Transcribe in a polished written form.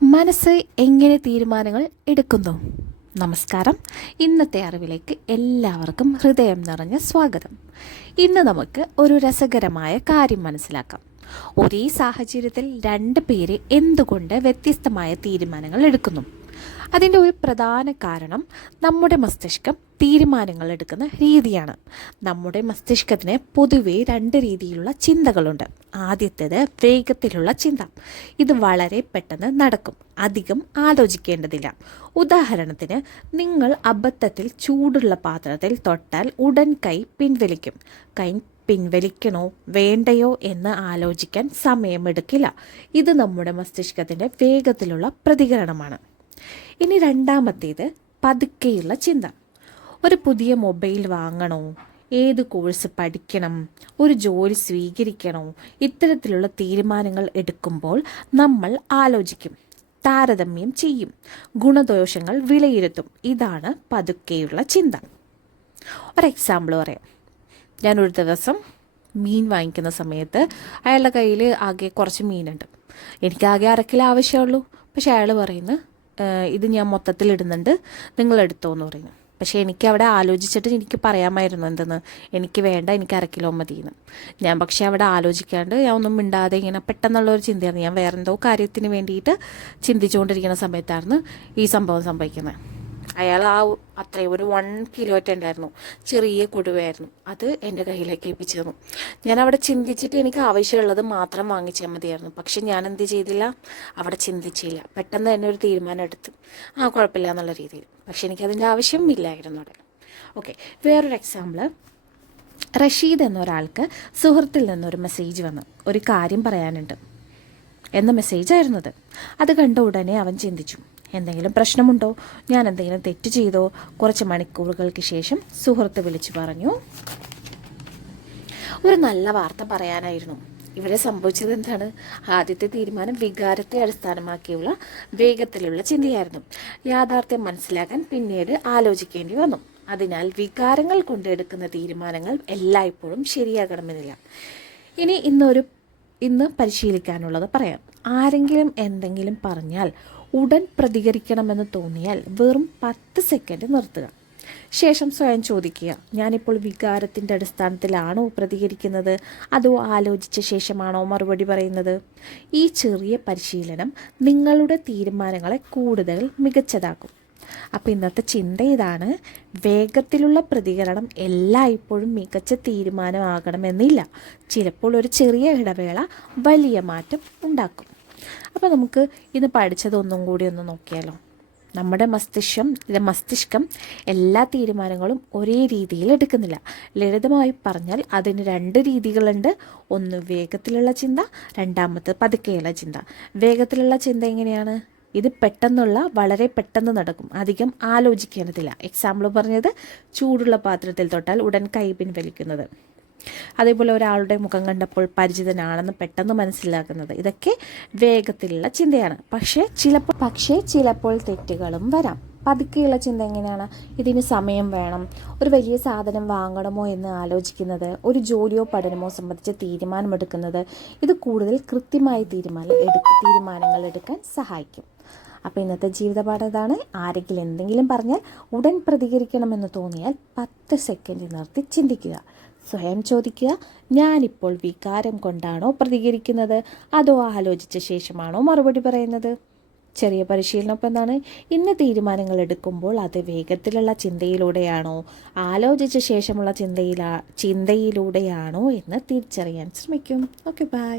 മനസ്സ് എങ്ങനെ തീരുമാനങ്ങൾ എടുക്കുന്നു? നമസ്കാരം. ഇന്നത്തെ അറിവിലേക്ക് എല്ലാവർക്കും ഹൃദയം നിറഞ്ഞ സ്വാഗതം. ഇന്ന് നമുക്ക് ഒരു രസകരമായ കാര്യം മനസ്സിലാക്കാം. ഒരേ സാഹചര്യത്തിൽ രണ്ട് പേര് എന്തുകൊണ്ട് വ്യത്യസ്തമായ തീരുമാനങ്ങൾ എടുക്കുന്നു? അതിൻ്റെ ഒരു പ്രധാന കാരണം നമ്മുടെ മസ്തിഷ്കം തീരുമാനങ്ങൾ എടുക്കുന്ന രീതിയാണ്. നമ്മുടെ മസ്തിഷ്കത്തിന് പൊതുവെ രണ്ട് രീതിയിലുള്ള ചിന്തകളുണ്ട്. ആദ്യത്തേത് വേഗത്തിലുള്ള ചിന്ത. ഇത് വളരെ പെട്ടെന്ന് നടക്കും, അധികം ആലോചിക്കേണ്ടതില്ല. ഉദാഹരണത്തിന്, നിങ്ങൾ അബദ്ധത്തിൽ ചൂടുള്ള പാത്രത്തിൽ തൊട്ടാൽ ഉടൻ കൈ പിൻവലിക്കും. കൈ പിൻവലിക്കണോ വേണ്ടയോ എന്ന് ആലോചിക്കാൻ സമയമെടുക്കില്ല. ഇത് നമ്മുടെ മസ്തിഷ്കത്തിൻ്റെ വേഗത്തിലുള്ള പ്രതികരണമാണ്. ഇനി രണ്ടാമത്തേത് പതുക്കെയുള്ള ചിന്ത. ഒരു പുതിയ മൊബൈൽ വാങ്ങണോ, ഏത് കോഴ്സ് പഠിക്കണം, ഒരു ജോലി സ്വീകരിക്കണോ, ഇത്തരത്തിലുള്ള തീരുമാനങ്ങൾ എടുക്കുമ്പോൾ നമ്മൾ ആലോചിക്കും, താരതമ്യം ചെയ്യും, ഗുണദോഷങ്ങൾ വിലയിരുത്തും. ഇതാണ് പതുക്കെയുള്ള ചിന്ത. ഒരു എക്സാമ്പിൾ പറയാം. ഞാനൊരു ദിവസം മീൻ വാങ്ങിക്കുന്ന സമയത്ത് അയാളുടെ കയ്യിൽ ആകെ കുറച്ച് മീനുണ്ട്. എനിക്കാകെ 1/2 കിലോ ആവശ്യമുള്ളൂ. പക്ഷെ അയാൾ പറയുന്നു, ഇത് ഞാൻ മൊത്തത്തിൽ ഇടുന്നുണ്ട്, നിങ്ങൾ എടുത്തോ എന്ന് പറയുന്നു. പക്ഷേ എനിക്ക് അവിടെ ആലോചിച്ചിട്ട് എനിക്ക് പറയാമായിരുന്നു എന്തെന്ന്, എനിക്ക് വേണ്ട, എനിക്ക് 1/2 കിലോ മതിയെന്ന്. ഞാൻ പക്ഷേ അവിടെ ആലോചിക്കാണ്ട് ഞാൻ ഒന്നും മിണ്ടാതെ ഇങ്ങനെ പെട്ടെന്നുള്ളൊരു ചിന്തയായിരുന്നു. ഞാൻ വേറെന്തോ കാര്യത്തിന് വേണ്ടിയിട്ട് ചിന്തിച്ചുകൊണ്ടിരിക്കുന്ന സമയത്തായിരുന്നു ഈ സംഭവം സംഭവിക്കുന്നത്. അയാൾ അത്രയും ഒരു 1 കിലോ ഉണ്ടായിരുന്നു, ചെറിയ കൊടുവയായിരുന്നു. അത് എൻ്റെ കയ്യിലേക്ക് ഏൽപ്പിച്ചു തന്നു. ഞാൻ അവിടെ ചിന്തിച്ചിട്ട് എനിക്ക് ആവശ്യമുള്ളത് മാത്രം വാങ്ങിച്ചാൽ മതിയായിരുന്നു. പക്ഷെ ഞാൻ എന്ത് ചെയ്തില്ല, അവിടെ ചിന്തിച്ചില്ല. പെട്ടെന്ന് തന്നെ ഒരു തീരുമാനം എടുത്ത് കുഴപ്പമില്ല എന്നുള്ള രീതിയിൽ. പക്ഷെ എനിക്കതിൻ്റെ ആവശ്യം ഇല്ലായിരുന്നു അവിടെ. ഓക്കെ, വേറൊരു എക്സാമ്പിൾ. റഷീദ് എന്നൊരാൾക്ക് സുഹൃത്തിൽ നിന്നൊരു മെസ്സേജ് വന്നു, ഒരു കാര്യം പറയാനുണ്ട് എന്ന മെസ്സേജായിരുന്നത്. അത് കണ്ട ഉടനെ അവൻ ചിന്തിച്ചു, എന്തെങ്കിലും പ്രശ്നമുണ്ടോ, ഞാൻ എന്തെങ്കിലും തെറ്റ് ചെയ്തോ? കുറച്ച് മണിക്കൂറുകൾക്ക് ശേഷം സുഹൃത്ത് വിളിച്ചു പറഞ്ഞു, ഒരു നല്ല വാർത്ത പറയാനായിരുന്നു. ഇവിടെ സംഭവിച്ചത് എന്താണ്? ആദ്യത്തെ തീരുമാനം വികാരത്തെ അടിസ്ഥാനമാക്കിയുള്ള വേഗത്തിലുള്ള ചിന്തയായിരുന്നു. യാഥാർത്ഥ്യം മനസ്സിലാക്കാൻ പിന്നീട് ആലോചിക്കേണ്ടി വന്നു. അതിനാൽ വികാരങ്ങൾ കൊണ്ട് എടുക്കുന്ന തീരുമാനങ്ങൾ എല്ലായ്പ്പോഴും ശരിയാകണമെന്നില്ല. ഇനി ഇന്ന് പരിശീലിക്കാനുള്ളത് പറയാം. ആരെങ്കിലും എന്തെങ്കിലും പറഞ്ഞാൽ ഉടൻ പ്രതികരിക്കണമെന്ന് തോന്നിയാൽ വെറും 10 സെക്കൻഡ് നിർത്തുക. ശേഷം സ്വയം ചോദിക്കുക, ഞാനിപ്പോൾ വികാരത്തിൻ്റെ അടിസ്ഥാനത്തിലാണോ പ്രതികരിക്കുന്നത്, അതോ ആലോചിച്ച ശേഷമാണോ മറുപടി പറയുന്നത്? ഈ ചെറിയ പരിശീലനം നിങ്ങളുടെ തീരുമാനങ്ങളെ കൂടുതൽ മികച്ചതാക്കും. അപ്പോൾ ഇന്നത്തെ ചിന്ത ഇതാണ്: വേഗത്തിലുള്ള പ്രതികരണം എല്ലായ്പ്പോഴും മികച്ച തീരുമാനമാകണമെന്നില്ല. ചിലപ്പോൾ ഒരു ചെറിയ ഇടവേള വലിയ മാറ്റം ഉണ്ടാക്കും. അപ്പോൾ നമുക്ക് ഇന്ന് പഠിച്ചതൊന്നും കൂടി ഒന്ന് നോക്കിയാലോ. നമ്മുടെ മസ്തിഷ്കം എല്ലാ തീരുമാനങ്ങളും ഒരേ രീതിയിൽ എടുക്കുന്നില്ല. ലളിതമായി പറഞ്ഞാൽ അതിന് 2 രീതികളുണ്ട്. ഒന്ന് വേഗത്തിലുള്ള ചിന്ത, രണ്ടാമത് പതുക്കെയുള്ള ചിന്ത. വേഗത്തിലുള്ള ചിന്ത എങ്ങനെയാണ്? ഇത് വളരെ പെട്ടെന്ന് നടക്കും, അധികം ആലോചിക്കേണ്ടതില്ല. എക്സാമ്പിൾ പറഞ്ഞത്, ചൂടുള്ള പാത്രത്തിൽ തൊട്ടാൽ ഉടൻ കൈ പിൻവലിക്കുന്നത്. അതേപോലെ ഒരാളുടെ മുഖം കണ്ടപ്പോൾ പരിചിതനാണെന്ന് പെട്ടെന്ന് മനസ്സിലാക്കുന്നത്. ഇതൊക്കെ വേഗത്തിലുള്ള ചിന്തയാണ്. പക്ഷേ ചിലപ്പോൾ തെറ്റുകളും വരാം. പതുക്കെയുള്ള ചിന്ത എങ്ങനെയാണ്? ഇതിന് സമയം വേണം, ഒരു വലിയ സാധനം വാങ്ങണമോ എന്ന് ആലോചിക്കുന്നത്, ഒരു പഠനമോ സംബന്ധിച്ച് തീരുമാനമെടുക്കുന്നത്. ഇത് കൂടുതൽ കൃത്യമായ തീരുമാനങ്ങൾ എടുക്കാൻ സഹായിക്കും. അപ്പോൾ ഇന്നത്തെ ജീവിതപാഠം ഇതാണ്: ആരെങ്കിലും എന്തെങ്കിലും പറഞ്ഞാൽ ഉടൻ പ്രതികരിക്കണമെന്ന് തോന്നിയാൽ 10 സെക്കൻഡ് നിർത്തി ചിന്തിക്കുക. സ്വയം ചോദിക്കുക, ഞാനിപ്പോൾ വികാരം കൊണ്ടാണോ പ്രതികരിക്കുന്നത്, അതോ ആലോചിച്ച ശേഷമാണോ മറുപടി പറയുന്നത്? ചെറിയ പരിശീലനം ഇപ്പം എന്താണ്? ഇന്ന് തീരുമാനങ്ങൾ എടുക്കുമ്പോൾ അത് വേഗത്തിലുള്ള ചിന്തയിലൂടെയാണോ, ആലോചിച്ച ശേഷമുള്ള ചിന്തയിലൂടെയാണോ എന്ന് തിരിച്ചറിയാൻ ശ്രമിക്കും. Okay, by.